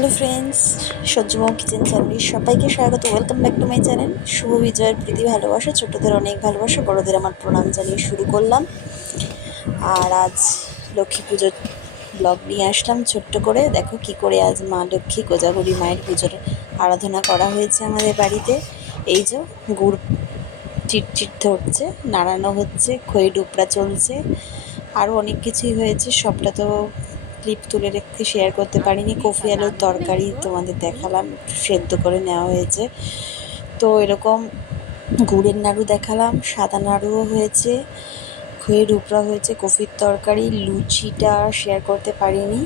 Hello friends সহ্যমৌ kitchen চ্যানেলের সবাইকে স্বাগত। Welcome back to my channel শুভ বিজয়ের প্রীতি ভালোবাসা, ছোটদের অনেক ভালোবাসা, বড়দের আমার প্রণাম জানিয়ে শুরু করলাম। আর আজ লক্ষ্মী পুজোর ব্লগ নিয়ে আসলাম ছোট্ট করে। দেখো কি করে আজ মা লক্ষ্মী কোজাগরি মায়ের পুজোর আরাধনা করা হয়েছে আমাদের বাড়িতে। এই যে গুড় চিটচিট ধরছে, নাড়ানো হচ্ছে খই ডুবরা চলছে আরও অনেক কিছুই হয়েছে। সবটা তো ক্লিপ তুলে রেখে শেয়ার করতে পারিনি। কফি আলুর তরকারি তোমাদের দেখালাম, সেদ্ধ করে নেওয়া হয়েছে। তো এরকম গুড়ের নাড়ু দেখালাম, সাদা নাড়ুও হয়েছে খইয়ের উপরা হয়েছে কফির তরকারি, লুচিটা শেয়ার করতে পারিনি।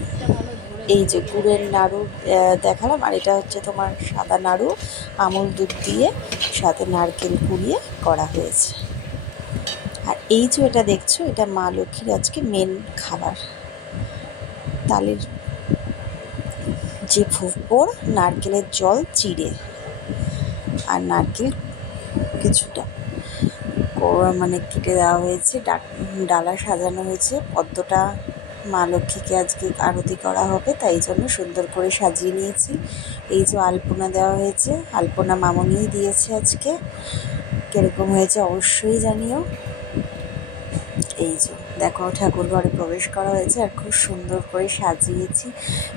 এই যে গুড়ের নাড়ু দেখালাম, আর এটা হচ্ছে তোমার সাদা নাড়ু, আমুল দুধ দিয়ে সাথে নারকেল কুড়িয়ে করা হয়েছে। আর এই যে এটা দেখছ, এটা মা লক্ষ্মীর আজকে মেন খাবার। তালের যে ফুপোর নারকেলের জল চিড়ে। আর নারকেল কিছুটা মানে কেটে দেওয়া হয়েছে ডালা সাজানো হয়েছে। পদ্মটা মা লক্ষ্মীকে আজকে আরতি করা হবে, তাই জন্য সুন্দর করে সাজিয়ে নিয়েছি। এই যে আলপনা দেওয়া হয়েছে, আলপনা মামনিই দিয়েছে আজকে। কীরকম হয়েছে অবশ্যই জানিও। এই যে, দেখো ঠাকুর ঘরে প্রবেশ করা হয়েছে আর খুব সুন্দর করে সাজিয়েছি।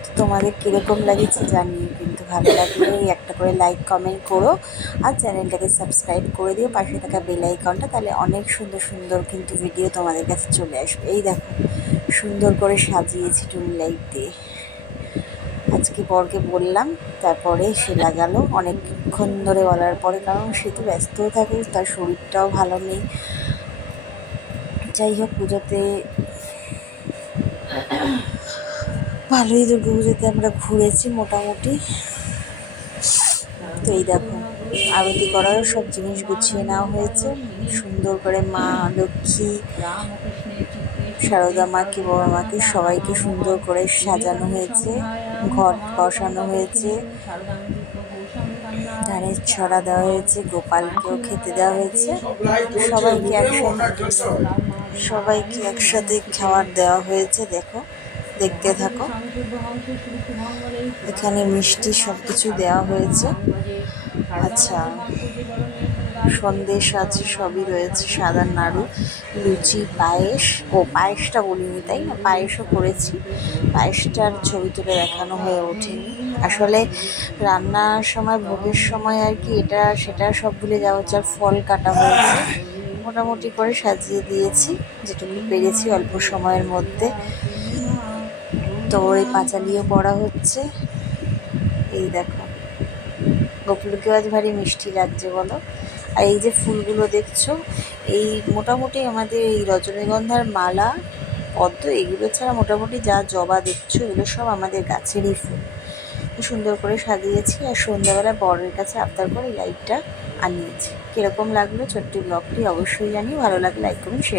তো তোমাদের কীরকম লাগেছে জানিও, কিন্তু ভালো লাগলে একটা করে লাইক কমেন্ট করো আর চ্যানেলটাকে সাবস্ক্রাইব করে দিও। পাশে থাকা বেল আইকনটা তাহলে অনেক সুন্দর সুন্দর কিন্তু ভিডিও তোমাদের কাছে চলে আসবে। এই দেখো, সুন্দর করে সাজিয়েছি টুনি লাইট দিয়ে। আজকে বরকে বললাম, তারপরে সে লাগালো। অনেকক্ষণ ধরে বলার পরে, কারণ সে তো ব্যস্তও থাকে, তার শরীরটাও ভালো নেই। যাই হোক পুজোতে, ভালোই দুর্গা পুজোতে আমরা ঘুরেছি মোটামুটি। তো এই দেখো, আরতি করারও সব জিনিস গুছিয়ে নেওয়া হয়েছে। সুন্দর করে মা, লক্ষ্মী, সারদা মাকে, বড় মাকে সবাইকে সুন্দর করে সাজানো হয়েছে ঘট বসানো হয়েছে। ধানের ছড়া দেওয়া হয়েছে, গোপালকেও খেতে দেওয়া হয়েছে। সবাইকে একসাথে সবাইকে একসাথে খাবার দেওয়া হয়েছে, দেখো, দেখতে থাকো। এখানে মিষ্টি সব কিছু দেওয়া হয়েছে। আচ্ছা সন্দেশ আছে, সবই রয়েছে, সাদা নাড়ু, লুচি, পায়েস। ও, পায়েসটা বলিনি, তাই না? পায়েসও করেছি। পায়েসটার ছবি তুলে দেখানো হয়ে ওঠেনি। আসলে রান্নার সময়, ভোগের সময় আর কি, এটা, সেটা সব ভুলে যাওয়া হচ্ছে আর ফল কাটা হয়েছে। মোটামুটি করে সাজিয়ে দিয়েছি, যেটুকু পেরেছি অল্প সময়ের মধ্যে। তো এই পাঁচালিও পড়া হচ্ছে। এই দেখো। গোপুলকেও আজ ভারী মিষ্টি লাগছে বলো। আর এই যে ফুলগুলো দেখছ, এই মোটামুটি আমাদের এই রজনীগন্ধার মালা, পদ্ম, এগুলো ছাড়া মোটামুটি যা জবা দেখছ, এগুলো সব আমাদের গাছেরই ফুল। সুন্দর করে সাজিয়েছি আর সন্ধ্যাবেলা বরের কাছে আবদার করে লাইটটা আনিয়েছি। কীরকম লাগল ছোট্ট ব্লগটি অবশ্যই জানি ভালো লাগলে লাইক করুন শেয়ার